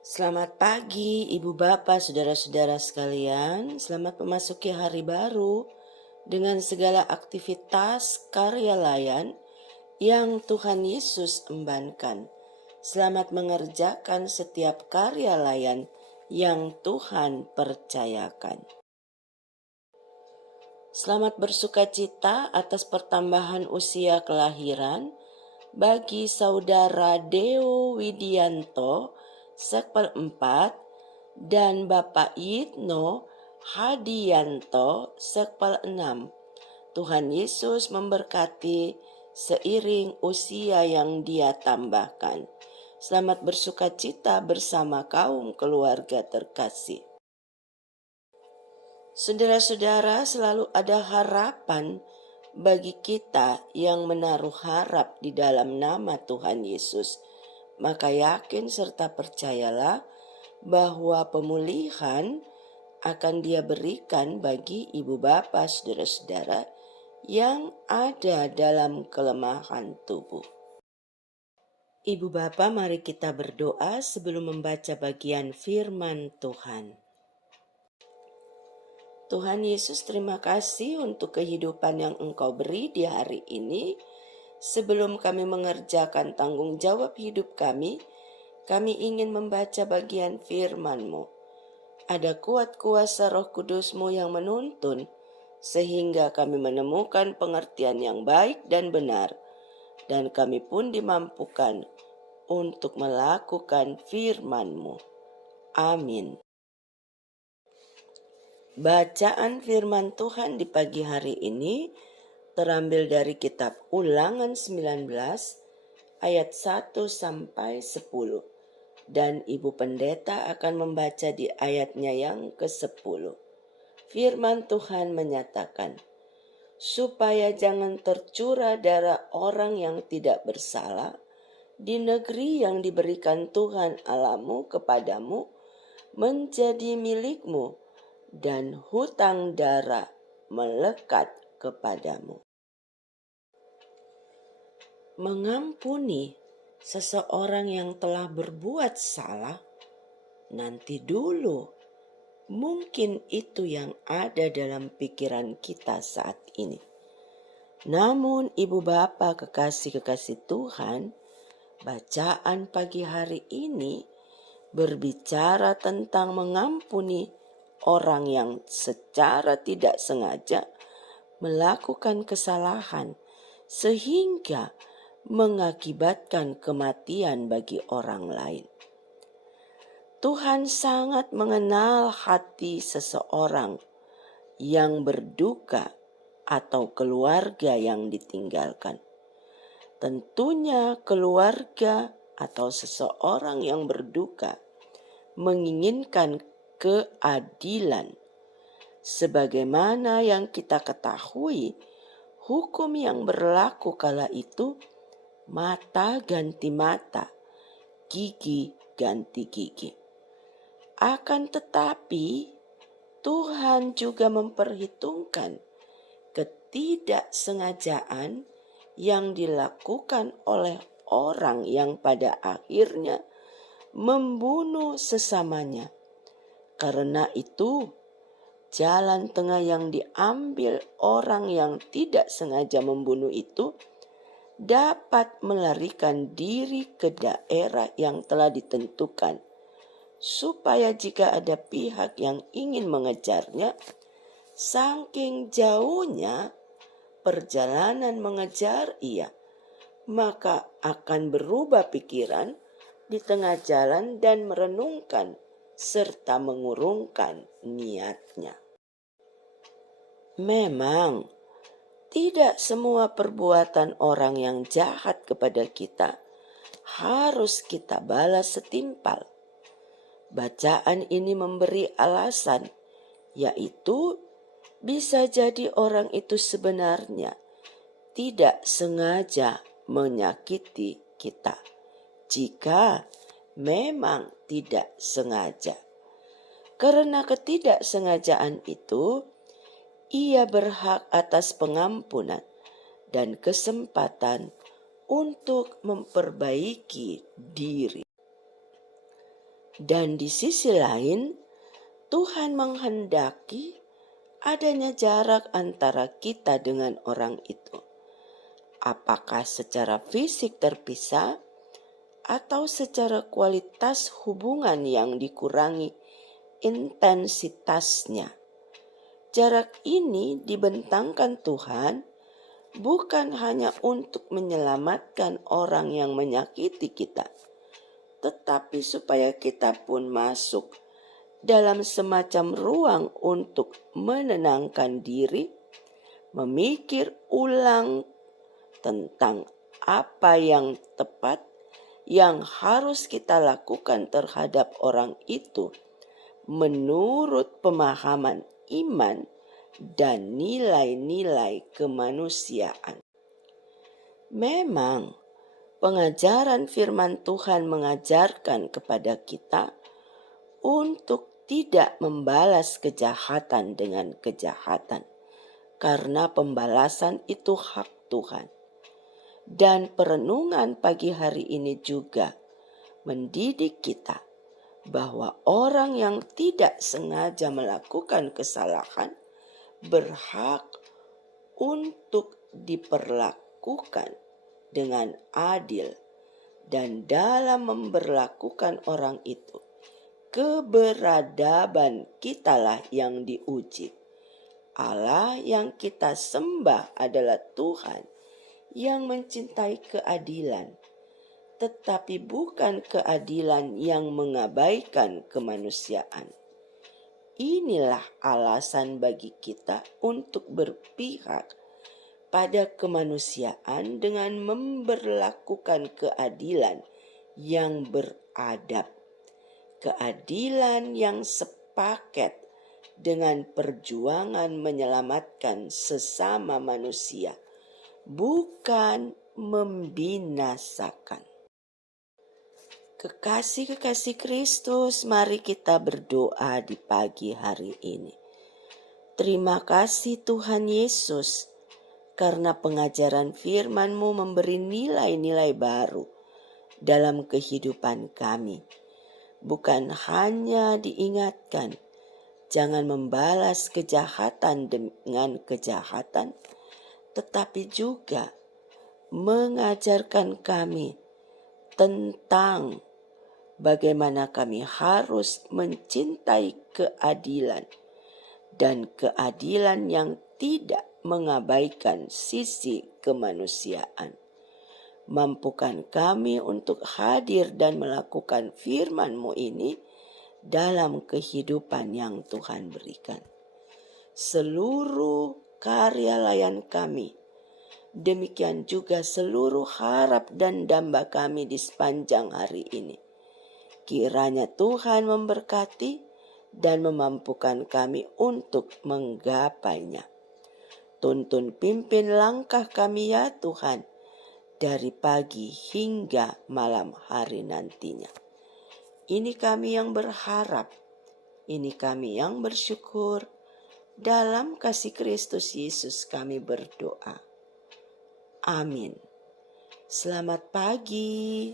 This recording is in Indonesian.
Selamat pagi Ibu Bapak, Saudara-saudara sekalian. Selamat memasuki hari baru dengan segala aktivitas karya layan yang Tuhan Yesus embankan. Selamat mengerjakan setiap karya layan yang Tuhan percayakan. Selamat bersukacita atas pertambahan usia kelahiran bagi Saudara Deo Widianto Sekpel 4 dan Bapak Yitno Hadianto Sekpel 6. Tuhan Yesus memberkati seiring usia yang Dia tambahkan. Selamat bersukacita bersama kaum keluarga terkasih. Saudara-saudara, selalu ada harapan bagi kita yang menaruh harap di dalam nama Tuhan Yesus. Maka yakin serta percayalah bahwa pemulihan akan Dia berikan bagi ibu bapa saudara-saudara yang ada dalam kelemahan tubuh. Ibu bapa, mari kita berdoa sebelum membaca bagian firman Tuhan. Tuhan Yesus, terima kasih untuk kehidupan yang Engkau beri di hari ini. Sebelum kami mengerjakan tanggung jawab hidup kami ingin membaca bagian firman-Mu. Ada kuat kuasa Roh Kudus-Mu yang menuntun, sehingga kami menemukan pengertian yang baik dan benar, dan kami pun dimampukan untuk melakukan firman-Mu. Amin. Bacaan firman Tuhan di pagi hari ini terambil dari kitab Ulangan 19 ayat 1 sampai 10. Dan Ibu Pendeta akan membaca di ayatnya yang ke-10. Firman Tuhan menyatakan, supaya jangan tercurah darah orang yang tidak bersalah di negeri yang diberikan Tuhan Allahmu kepadamu menjadi milikmu, dan hutang darah melekat kepadamu. Mengampuni seseorang yang telah berbuat salah, nanti dulu. Mungkin itu yang ada dalam pikiran kita saat ini. Namun ibu bapa kekasih-kekasih Tuhan, bacaan pagi hari ini berbicara tentang mengampuni orang yang secara tidak sengaja melakukan kesalahan sehingga mengakibatkan kematian bagi orang lain. Tuhan sangat mengenal hati seseorang yang berduka atau keluarga yang ditinggalkan. Tentunya keluarga atau seseorang yang berduka menginginkan keadilan. Sebagaimana yang kita ketahui, hukum yang berlaku kala itu mata ganti mata, gigi ganti gigi. Akan tetapi Tuhan juga memperhitungkan ketidaksengajaan yang dilakukan oleh orang yang pada akhirnya membunuh sesamanya. Karena itu, jalan tengah yang diambil orang yang tidak sengaja membunuh itu dapat melarikan diri ke daerah yang telah ditentukan, supaya jika ada pihak yang ingin mengejarnya, saking jauhnya perjalanan mengejar ia, maka akan berubah pikiran di tengah jalan dan merenungkan serta mengurungkan niatnya. Memang tidak semua perbuatan orang yang jahat kepada kita harus kita balas setimpal. Bacaan ini memberi alasan, yaitu bisa jadi orang itu sebenarnya tidak sengaja menyakiti kita. Jika memang tidak sengaja. Karena ketidaksengajaan itu, ia berhak atas pengampunan dan kesempatan untuk memperbaiki diri. Dan di sisi lain, Tuhan menghendaki adanya jarak antara kita dengan orang itu. Apakah secara fisik terpisah atau secara kualitas hubungan yang dikurangi intensitasnya. Jarak ini dibentangkan Tuhan bukan hanya untuk menyelamatkan orang yang menyakiti kita, tetapi supaya kita pun masuk dalam semacam ruang untuk menenangkan diri, memikir ulang tentang apa yang tepat yang harus kita lakukan terhadap orang itu menurut pemahaman iman dan nilai-nilai kemanusiaan. Memang, pengajaran firman Tuhan mengajarkan kepada kita untuk tidak membalas kejahatan dengan kejahatan, karena pembalasan itu hak Tuhan. Dan perenungan pagi hari ini juga mendidik kita bahwa orang yang tidak sengaja melakukan kesalahan berhak untuk diperlakukan dengan adil, dan dalam memperlakukan orang itu, keberadaban kitalah yang diuji. Allah yang kita sembah adalah Tuhan yang mencintai keadilan, tetapi bukan keadilan yang mengabaikan kemanusiaan. Inilah alasan bagi kita untuk berpihak pada kemanusiaan dengan memberlakukan keadilan yang beradab, keadilan yang sepaket dengan perjuangan menyelamatkan sesama manusia, bukan membinasakan. Kekasih-kekasih Kristus, mari kita berdoa di pagi hari ini. Terima kasih Tuhan Yesus, karena pengajaran firman-Mu memberi nilai-nilai baru dalam kehidupan kami. Bukan hanya diingatkan, jangan membalas kejahatan dengan kejahatan, tetapi juga mengajarkan kami tentang bagaimana kami harus mencintai keadilan dan keadilan yang tidak mengabaikan sisi kemanusiaan. Mampukan kami untuk hadir dan melakukan firman-Mu ini dalam kehidupan yang Tuhan berikan. Seluruh karya layan kami, demikian juga seluruh harap dan damba kami di sepanjang hari ini, kiranya Tuhan memberkati dan memampukan kami untuk menggapainya. Tuntun pimpin langkah kami ya Tuhan, dari pagi hingga malam hari nantinya. Ini kami yang berharap, ini kami yang bersyukur. Dalam kasih Kristus Yesus kami berdoa. Amin. Selamat pagi.